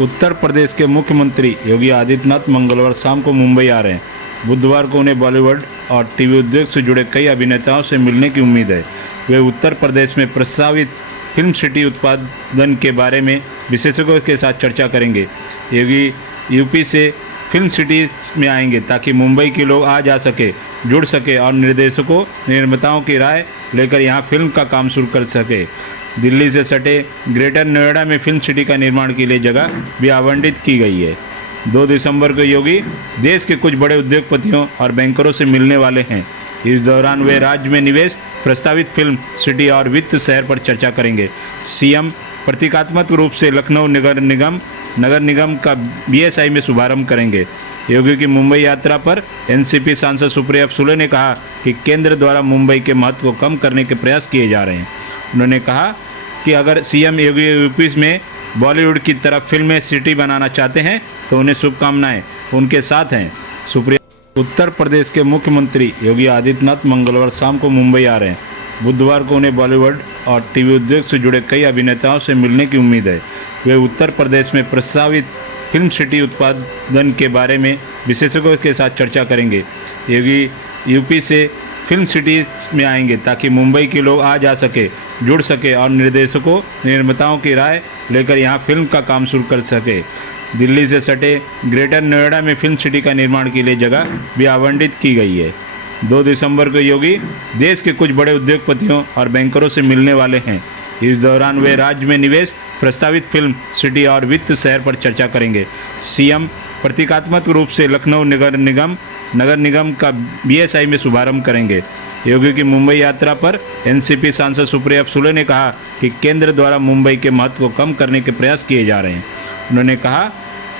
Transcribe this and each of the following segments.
उत्तर प्रदेश के मुख्यमंत्री योगी आदित्यनाथ मंगलवार शाम को मुंबई आ रहे हैं। बुधवार को उन्हें बॉलीवुड और टीवी उद्योग से जुड़े कई अभिनेताओं से मिलने की उम्मीद है। वे उत्तर प्रदेश में प्रस्तावित फिल्म सिटी उत्पादन के बारे में विशेषज्ञों के साथ चर्चा करेंगे। योगी यूपी से फिल्म सिटी में आएंगे ताकि मुंबई के लोग आ जा सके, जुड़ सके और निर्देशकों निर्माताओं की राय लेकर यहां फिल्म का काम शुरू कर सके। दिल्ली से सटे ग्रेटर नोएडा में फिल्म सिटी का निर्माण के लिए जगह भी आवंटित की गई है। 2 दिसंबर को योगी देश के कुछ बड़े उद्योगपतियों और बैंकरों से मिलने वाले हैं। इस दौरान वे राज्य में निवेश, प्रस्तावित फिल्म सिटी और वित्त शहर पर चर्चा करेंगे। सीएम प्रतीकात्मक रूप से लखनऊ नगर निगम का बीएसआई में शुभारंभ करेंगे। योगी की मुंबई यात्रा पर एनसीपी सांसद सुप्रिया सुले ने कहा कि केंद्र द्वारा मुंबई के महत्व को कम करने के प्रयास किए जा रहे हैं। उन्होंने कहा कि अगर सीएम योगी यूपी में बॉलीवुड की तरफ फिल्में सिटी बनाना चाहते हैं तो उन्हें शुभकामनाएं उनके साथ हैं। सुप्रिया उत्तर प्रदेश के मुख्यमंत्री योगी आदित्यनाथ मंगलवार शाम को मुंबई आ रहे हैं। बुधवार को उन्हें बॉलीवुड और टीवी उद्योग से जुड़े कई अभिनेताओं से मिलने की उम्मीद है। वे उत्तर प्रदेश में प्रस्तावित फिल्म सिटी उत्पादन के बारे में विशेषज्ञों के साथ चर्चा करेंगे। योगी यूपी से फिल्म सिटी में आएंगे ताकि मुंबई के लोग आ जा सके, जुड़ सके और निर्देशकों निर्माताओं की राय लेकर यहां फिल्म का काम शुरू कर सके। दिल्ली से सटे ग्रेटर नोएडा में फिल्म सिटी का निर्माण के लिए जगह भी आवंटित की गई है। 2 दिसंबर को योगी देश के कुछ बड़े उद्योगपतियों और बैंकरों से मिलने वाले हैं। इस दौरान वे राज्य में निवेश, प्रस्तावित फिल्म सिटी और वित्त शहर पर चर्चा करेंगे। सीएम प्रतीकात्मक रूप से लखनऊ नगर निगम का बीएसआई में शुभारंभ करेंगे। योगी की मुंबई यात्रा पर एनसीपी सांसद सुप्रिया सुले ने कहा कि केंद्र द्वारा मुंबई के महत्व को कम करने के प्रयास किए जा रहे हैं। उन्होंने कहा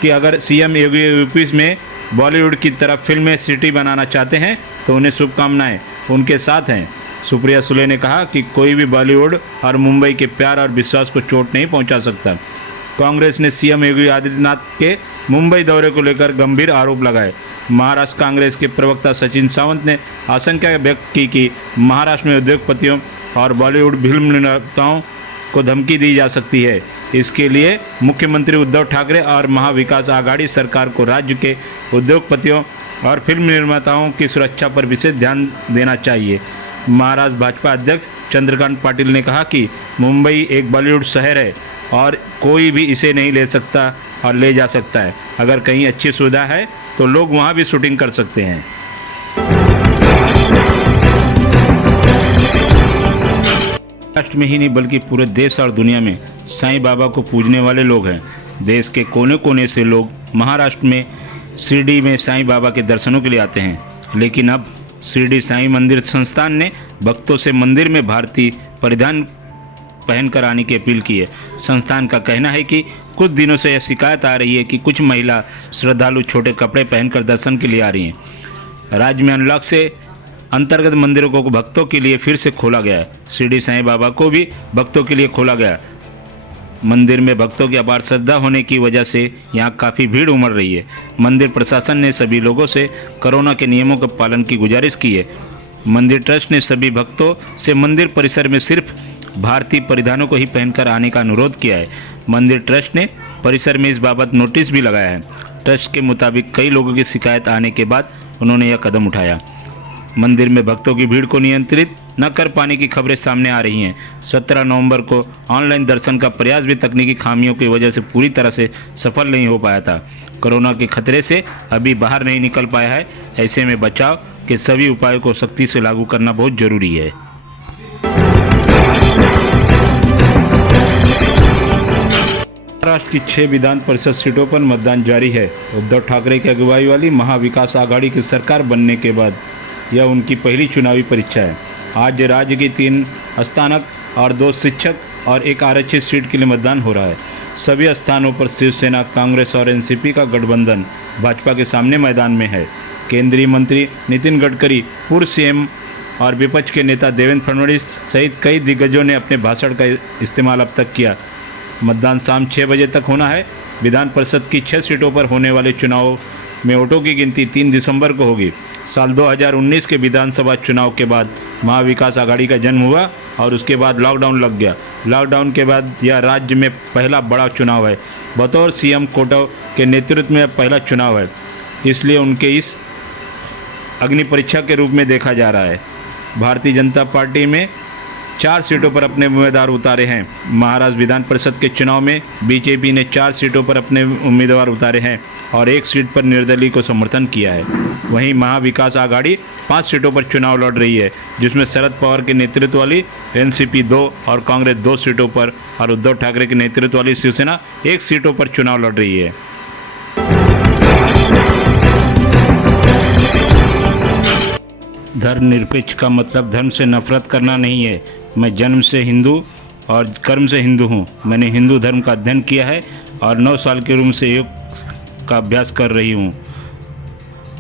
कि अगर सीएम योगी यूपी में बॉलीवुड की तरफ फिल्में सिटी बनाना चाहते हैं तो उन्हें शुभकामनाएं उनके साथ हैं। सुप्रिया सुले ने कहा कि कोई भी बॉलीवुड और मुंबई के प्यार और विश्वास को चोट नहीं पहुंचा सकता। कांग्रेस ने सीएम योगी आदित्यनाथ के मुंबई दौरे को लेकर गंभीर आरोप लगाए। महाराष्ट्र कांग्रेस के प्रवक्ता सचिन सावंत ने आशंका व्यक्त की कि महाराष्ट्र में उद्योगपतियों और बॉलीवुड फिल्म निर्माताओं को धमकी दी जा सकती है। इसके लिए मुख्यमंत्री उद्धव ठाकरे और महाविकास आघाड़ी सरकार को राज्य के उद्योगपतियों और फिल्म निर्माताओं की सुरक्षा पर विशेष ध्यान देना चाहिए। महाराष्ट्र भाजपा अध्यक्ष चंद्रकांत पाटिल ने कहा कि मुंबई एक बॉलीवुड शहर है और कोई भी इसे नहीं ले सकता और ले जा सकता है। अगर कहीं अच्छी सुविधा है तो लोग वहां भी शूटिंग कर सकते हैं। महाराष्ट्र में ही नहीं बल्कि पूरे देश और दुनिया में साईं बाबा को पूजने वाले लोग हैं। देश के कोने कोने से लोग महाराष्ट्र में शिरडी में साईं बाबा के दर्शनों के लिए आते हैं। लेकिन अब शिरडी साईं मंदिर संस्थान ने भक्तों से मंदिर में भारतीय परिधान पहनकर आने की अपील की है। संस्थान का कहना है कि कुछ दिनों से यह शिकायत आ रही है कि कुछ महिला श्रद्धालु छोटे कपड़े पहनकर दर्शन के लिए आ रही हैं। राज्य में अनलॉक से अंतर्गत मंदिरों को भक्तों के लिए फिर से खोला गया है। शिरडी साईं बाबा को भी भक्तों के लिए खोला गया। मंदिर में भक्तों की अपार श्रद्धा होने की वजह से यहाँ काफ़ी भीड़ उमड़ रही है। मंदिर प्रशासन ने सभी लोगों से कोरोना के नियमों के पालन की गुजारिश की है। मंदिर ट्रस्ट ने सभी भक्तों से मंदिर परिसर में सिर्फ भारतीय परिधानों को ही पहनकर आने का अनुरोध किया है। मंदिर ट्रस्ट ने परिसर में इस बाबत नोटिस भी लगाया है। ट्रस्ट के मुताबिक कई लोगों की शिकायत आने के बाद उन्होंने यह कदम उठाया। मंदिर में भक्तों की भीड़ को नियंत्रित न कर पाने की खबरें सामने आ रही हैं। 17 नवंबर को ऑनलाइन दर्शन का प्रयास भी तकनीकी खामियों की वजह से पूरी तरह से सफल नहीं हो पाया था। कोरोना के खतरे से अभी बाहर नहीं निकल पाया है। ऐसे में बचाव के सभी उपायों को सख्ती से लागू करना बहुत जरूरी है। महाराष्ट्र की 6 विधान परिषद सीटों पर मतदान जारी है। उद्धव ठाकरे की अगुवाई वाली महाविकास आघाड़ी की सरकार बनने के बाद यह उनकी पहली चुनावी परीक्षा है। आज राज्य की 3 स्नातक और 2 शिक्षक और 1 आरक्षित सीट के लिए मतदान हो रहा है। सभी स्थानों पर शिवसेना, कांग्रेस और एनसीपी का गठबंधन भाजपा के सामने मैदान में है। केंद्रीय मंत्री नितिन गडकरी, पूर्व सीएम और विपक्ष के नेता देवेंद्र फडणवीस सहित कई दिग्गजों ने अपने भाषण का इस्तेमाल अब तक किया। मतदान शाम 6 बजे तक होना है। विधान परिषद की 6 सीटों पर होने वाले चुनाव में वोटों की गिनती 3 दिसंबर को होगी। साल 2019 के विधानसभा चुनाव के बाद महाविकास आघाड़ी का जन्म हुआ और उसके बाद लॉकडाउन लग गया। लॉकडाउन के बाद यह राज्य में पहला बड़ा चुनाव है। बतौर सीएम कोटव के नेतृत्व में अब पहला चुनाव है, इसलिए उनके इस अग्नि परीक्षा के रूप में देखा जा रहा है। भारतीय जनता पार्टी में 4 सीटों पर अपने उम्मीदवार उतारे हैं। महाराष्ट्र विधान परिषद के चुनाव में बीजेपी ने 4 सीटों पर अपने उम्मीदवार उतारे हैं और 1 सीट पर निर्दलीय को समर्थन किया है। वहीं महाविकास आघाड़ी 5 सीटों पर चुनाव लड़ रही है, जिसमें शरद पवार के नेतृत्व वाली एनसीपी 2 और कांग्रेस 2 सीटों पर और उद्धव ठाकरे के नेतृत्व वाली शिवसेना 1 सीटों पर चुनाव लड़ रही है। धर्मनिरपेक्ष का मतलब धर्म से नफरत करना नहीं है। मैं जन्म से हिंदू और कर्म से हिंदू हूँ। मैंने हिंदू धर्म का अध्ययन किया है और 9 साल की उम्र से योग का अभ्यास कर रही हूँ।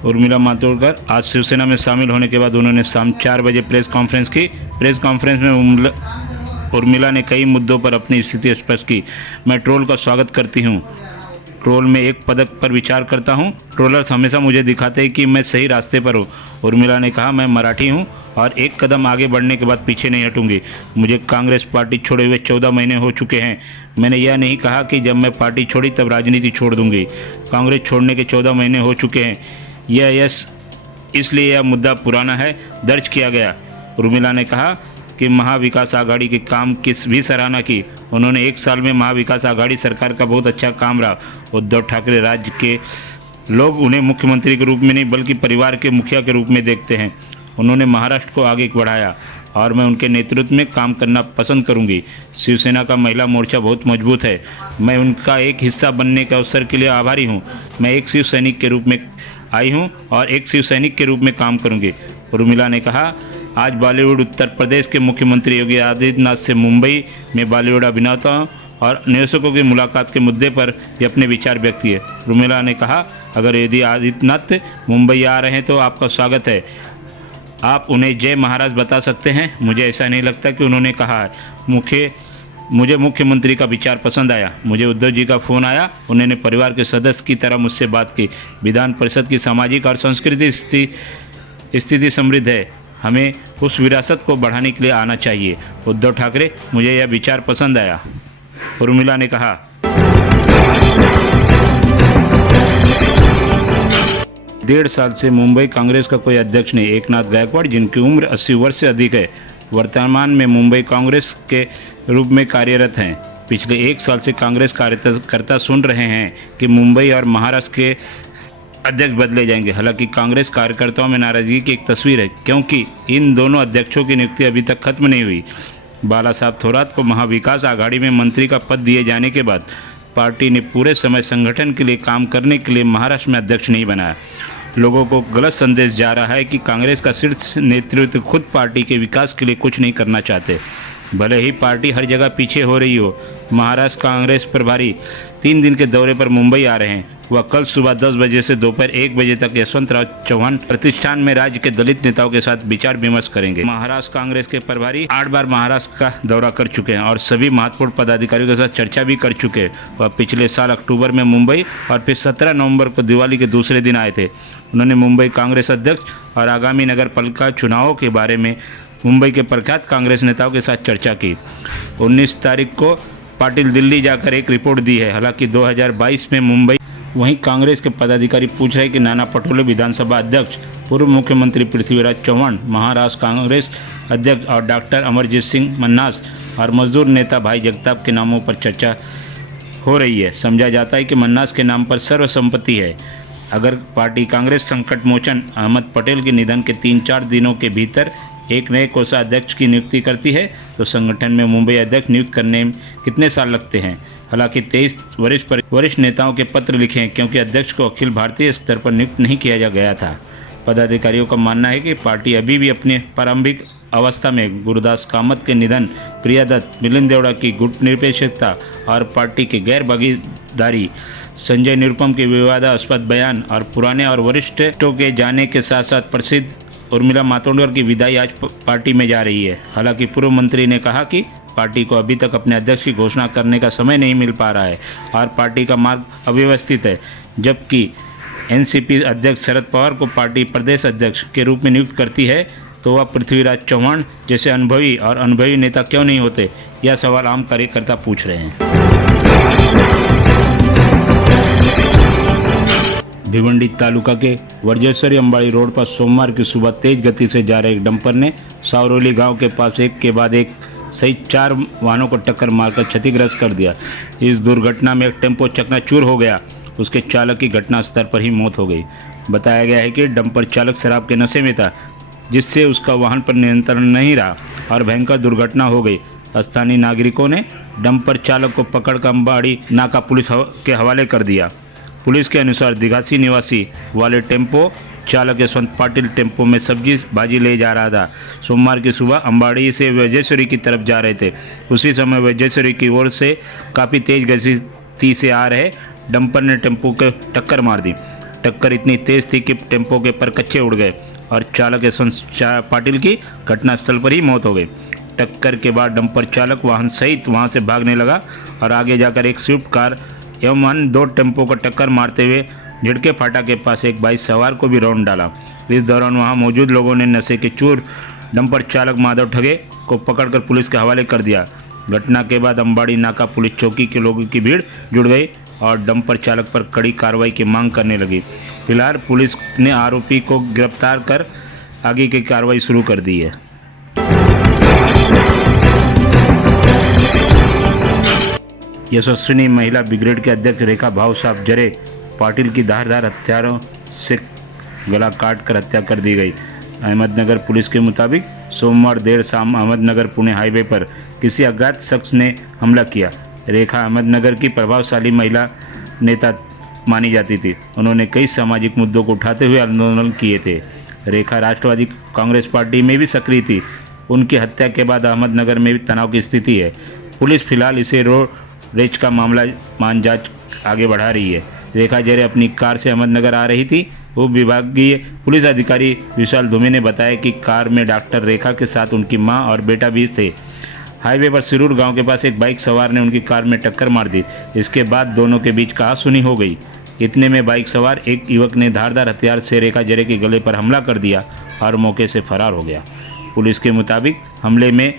उर्मिला मातोंडकर आज शिवसेना में शामिल होने के बाद उन्होंने शाम 4 बजे प्रेस कॉन्फ्रेंस की। प्रेस कॉन्फ्रेंस में उर्मिला ने कई मुद्दों पर अपनी स्थिति स्पष्ट की। मैं ट्रोल का स्वागत करती हूँ। ट्रोल में एक पदक पर विचार करता हूँ। ट्रोलर्स हमेशा मुझे दिखाते हैं कि मैं सही रास्ते पर हूँ। उर्मिला ने कहा, मैं मराठी हूँ और एक कदम आगे बढ़ने के बाद पीछे नहीं हटूंगी। मुझे कांग्रेस पार्टी छोड़े हुए 14 महीने हो चुके हैं। मैंने यह नहीं कहा कि जब मैं पार्टी छोड़ी तब राजनीति छोड़ दूंगी। कांग्रेस छोड़ने के 14 महीने हो चुके हैं। इसलिए यह मुद्दा पुराना है, दर्ज किया गया। उर्मिला ने कहा कि महाविकास आघाड़ी के काम की भी सराहना की। उन्होंने 1 साल में महाविकास आघाड़ी सरकार का बहुत अच्छा काम रहा। उद्धव ठाकरे राज्य के लोग उन्हें मुख्यमंत्री के रूप में नहीं बल्कि परिवार के मुखिया के रूप में देखते हैं। उन्होंने महाराष्ट्र को आगे बढ़ाया और मैं उनके नेतृत्व में काम करना पसंद करूंगी। शिवसेना का महिला मोर्चा बहुत मजबूत है। मैं उनका एक हिस्सा बनने के अवसर के लिए आभारी हूं। मैं एक शिव सैनिक के रूप में आई हूं और एक शिव सैनिक के रूप में काम करूंगी। उर्मिला ने कहा, आज बॉलीवुड उत्तर प्रदेश के मुख्यमंत्री योगी आदित्यनाथ से मुंबई में बॉलीवुड अभिनेताओं और निवेशकों की मुलाकात के मुद्दे पर भी अपने विचार व्यक्त किए। उर्मिला ने कहा, अगर योगी आदित्यनाथ मुंबई आ रहे हैं तो आपका स्वागत है। आप उन्हें जय महाराज बता सकते हैं। मुझे ऐसा नहीं लगता कि उन्होंने कहा है। मुझे मुख्यमंत्री का विचार पसंद आया। मुझे उद्धव जी का फ़ोन आया। उन्होंने परिवार के सदस्य की तरह मुझसे बात की। विधान परिषद की सामाजिक और सांस्कृतिक स्थिति समृद्ध है। हमें उस विरासत को बढ़ाने के लिए आना चाहिए। उद्धव ठाकरे, मुझे यह विचार पसंद आया। उर्मिला ने कहा, 1.5 साल से मुंबई कांग्रेस का कोई अध्यक्ष नहीं। एकनाथ गायकवाड़, जिनकी उम्र 80 वर्ष से अधिक है, वर्तमान में मुंबई कांग्रेस के रूप में कार्यरत हैं। पिछले 1 साल से कांग्रेस कार्यकर्ता सुन रहे हैं कि मुंबई और महाराष्ट्र के अध्यक्ष बदले जाएंगे। हालांकि कांग्रेस कार्यकर्ताओं में नाराजगी की एक तस्वीर है, क्योंकि इन दोनों अध्यक्षों की नियुक्ति अभी तक खत्म नहीं हुई। बाला साहब थोरात को महाविकास आघाड़ी में मंत्री का पद दिए जाने के बाद पार्टी ने पूरे समय संगठन के लिए काम करने के लिए महाराष्ट्र में अध्यक्ष नहीं बनाया। लोगों को गलत संदेश जा रहा है कि कांग्रेस का शीर्ष नेतृत्व खुद पार्टी के विकास के लिए कुछ नहीं करना चाहते, भले ही पार्टी हर जगह पीछे हो रही हो। महाराष्ट्र कांग्रेस प्रभारी 3 दिन के दौरे पर मुंबई आ रहे हैं। वह कल सुबह 10 बजे से दोपहर 1 बजे तक यशवंतराव चौहान प्रतिष्ठान में राज्य के दलित नेताओं के साथ विचार विमर्श करेंगे। महाराष्ट्र कांग्रेस के प्रभारी 8 बार महाराष्ट्र का दौरा कर चुके हैं और सभी महत्वपूर्ण पदाधिकारियों के साथ चर्चा भी कर चुके हैं। वह पिछले साल अक्टूबर में मुंबई और फिर 17 नवंबर को दिवाली के दूसरे दिन आए थे। उन्होंने मुंबई कांग्रेस अध्यक्ष और आगामी नगर पालिका चुनावों के बारे में मुंबई के प्रख्यात कांग्रेस नेताओं के साथ चर्चा की। 19 तारीख को पाटिल दिल्ली जाकर एक रिपोर्ट दी है। हालांकि 2022 में मुंबई। वहीं कांग्रेस के पदाधिकारी पूछ रहे कि नाना पटोले विधानसभा अध्यक्ष, पूर्व मुख्यमंत्री पृथ्वीराज चौहान महाराष्ट्र कांग्रेस अध्यक्ष और डॉक्टर अमरजीत सिंह मन्हास और मजदूर नेता भाई जगताप के नामों पर चर्चा हो रही है। समझा जाता है कि मन्हास के नाम पर सर्वसम्मति है। अगर पार्टी कांग्रेस संकट मोचन अहमद पटेल के निधन के 3-4 दिनों के भीतर एक नए कोषाध्यक्ष की नियुक्ति करती है तो संगठन में मुंबई अध्यक्ष नियुक्त करने में कितने साल लगते हैं। हालांकि 23 वरिष्ठ नेताओं के पत्र लिखे हैं, क्योंकि अध्यक्ष को अखिल भारतीय स्तर पर नियुक्त नहीं किया गया था। पदाधिकारियों का मानना है कि पार्टी अभी भी अपने प्रारंभिक अवस्था में गुरुदास कामत के निधन, प्रिया दत्त, मिलिंद देवड़ा की गुट निरपेक्षता और पार्टी के गैर भागीदारी, संजय निरुपम के विवादास्पद बयान और पुराने और वरिष्ठों के जाने के साथ साथ प्रसिद्ध उर्मिला मातोंडकर की विदाई आज पार्टी में जा रही है। हालांकि पूर्व मंत्री ने कहा कि पार्टी को अभी तक अपने अध्यक्ष की घोषणा करने का समय नहीं मिल पा रहा है और पार्टी का मार्ग अव्यवस्थित है। जबकि एनसीपी अध्यक्ष शरद पवार को पार्टी प्रदेश अध्यक्ष के रूप में नियुक्त करती है तो वह पृथ्वीराज चौहान जैसे अनुभवी नेता क्यों नहीं होते, यह सवाल आम कार्यकर्ता पूछ रहे हैं। भिवंडी तालुका के वर्जेश्वरी अंबाड़ी रोड पर सोमवार की सुबह तेज गति से जा रहे एक डंपर ने सावरोली गांव के पास एक के बाद एक सहित 4 वाहनों को टक्कर मारकर क्षतिग्रस्त कर दिया। इस दुर्घटना में एक टेम्पो चकनाचूर हो गया। उसके चालक की घटनास्थल पर ही मौत हो गई। बताया गया है कि डंपर चालक शराब के नशे में था, जिससे उसका वाहन पर नियंत्रण नहीं रहा और भयंकर दुर्घटना हो गई। स्थानीय नागरिकों ने डंपर चालक को पकड़कर अंबाड़ी नाका पुलिस के हवाले कर दिया। पुलिस के अनुसार दिघासी निवासी वाले टेम्पो चालक यशवंत पाटिल टेम्पो में सब्जी भाजी ले जा रहा था। सोमवार की सुबह अंबाड़ी से वैजेश्वरी की तरफ जा रहे थे। उसी समय वैजेश्वरी की ओर से काफ़ी तेज गति से आ रहे डंपर ने टेम्पो को टक्कर मार दी। टक्कर इतनी तेज थी कि टेम्पो के परकच्चे उड़ गए और चालक यशवंत पाटिल की घटनास्थल पर ही मौत हो गई। टक्कर के बाद डंपर चालक वाहन सहित वहां से भागने लगा और आगे जाकर एक स्विफ्ट कार एवं अन्य 2 टेम्पो को टक्कर मारते हुए झिड़के फाटा के पास एक बाइक सवार को भी रौंद डाला। इस दौरान वहां मौजूद लोगों ने नशे के चूर डंपर चालक माधव ठगे को पकड़कर पुलिस के हवाले कर दिया। घटना के बाद अंबाड़ी नाका पुलिस चौकी के लोगों की भीड़ जुड़ गई और डंपर चालक पर कड़ी कार्रवाई की मांग करने लगी। फिलहाल पुलिस ने आरोपी को गिरफ्तार कर आगे की कार्रवाई शुरू कर दी है। यशस्विनी महिला ब्रिगेड के अध्यक्ष रेखा भाव साहब जरे पाटिल की धारदार हथियारों से गला काट कर हत्या कर दी गई। अहमदनगर पुलिस के मुताबिक सोमवार देर शाम अहमदनगर पुणे हाईवे पर किसी अज्ञात शख्स ने हमला किया। रेखा अहमदनगर की प्रभावशाली महिला नेता मानी जाती थी। उन्होंने कई सामाजिक मुद्दों को उठाते हुए आंदोलन किए थे। रेखा राष्ट्रवादी कांग्रेस पार्टी में भी सक्रिय थी। उनकी हत्या के बाद अहमदनगर में भी तनाव की स्थिति है। पुलिस फिलहाल इसे रोड रेज का मामला मान जांच आगे बढ़ा रही है। रेखा जरे अपनी कार से अहमदनगर आ रही थी। उप विभागीय पुलिस अधिकारी विशाल धुमे ने बताया कि कार में डॉक्टर रेखा के साथ उनकी मां और बेटा भी थे। हाईवे पर सिरूर गांव के पास एक बाइक सवार ने उनकी कार में टक्कर मार दी। इसके बाद दोनों के बीच कहासुनी हो गई। इतने में बाइक सवार एक युवक ने धारदार हथियार से रेखा जरे के गले पर हमला कर दिया और मौके से फरार हो गया। पुलिस के मुताबिक हमले में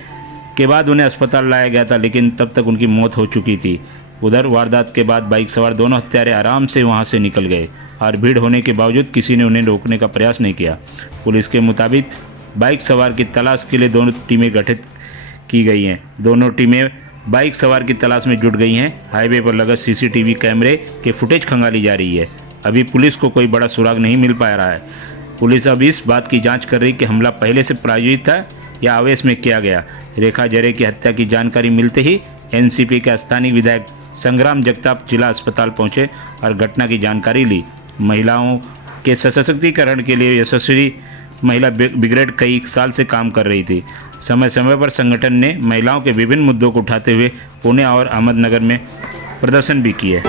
के बाद उन्हें अस्पताल लाया गया था, लेकिन तब तक उनकी मौत हो चुकी थी। उधर वारदात के बाद बाइक सवार दोनों हत्यारे आराम से वहां से निकल गए और भीड़ होने के बावजूद किसी ने उन्हें रोकने का प्रयास नहीं किया। पुलिस के मुताबिक बाइक सवार की तलाश के लिए दोनों टीमें गठित की गई हैं। दोनों टीमें बाइक सवार की तलाश में जुट गई हैं। हाईवे पर लगा सीसीटीवी कैमरे के फुटेज खंगाली जा रही है। अभी पुलिस को कोई बड़ा सुराग नहीं मिल पा रहा है। पुलिस अब इस बात की जांच कर रही कि हमला पहले से प्रायोजित था या आवेश में किया गया। रेखा जरे की हत्या की जानकारी मिलते ही एनसीपी के स्थानीय विधायक संग्राम जगताप जिला अस्पताल पहुंचे और घटना की जानकारी ली। महिलाओं के सशक्तिकरण के लिए यशस्वी महिला ब्रिगेड कई साल से काम कर रही थी। समय समय पर संगठन ने महिलाओं के विभिन्न मुद्दों को उठाते हुए पुणे और अहमदनगर में प्रदर्शन भी किए।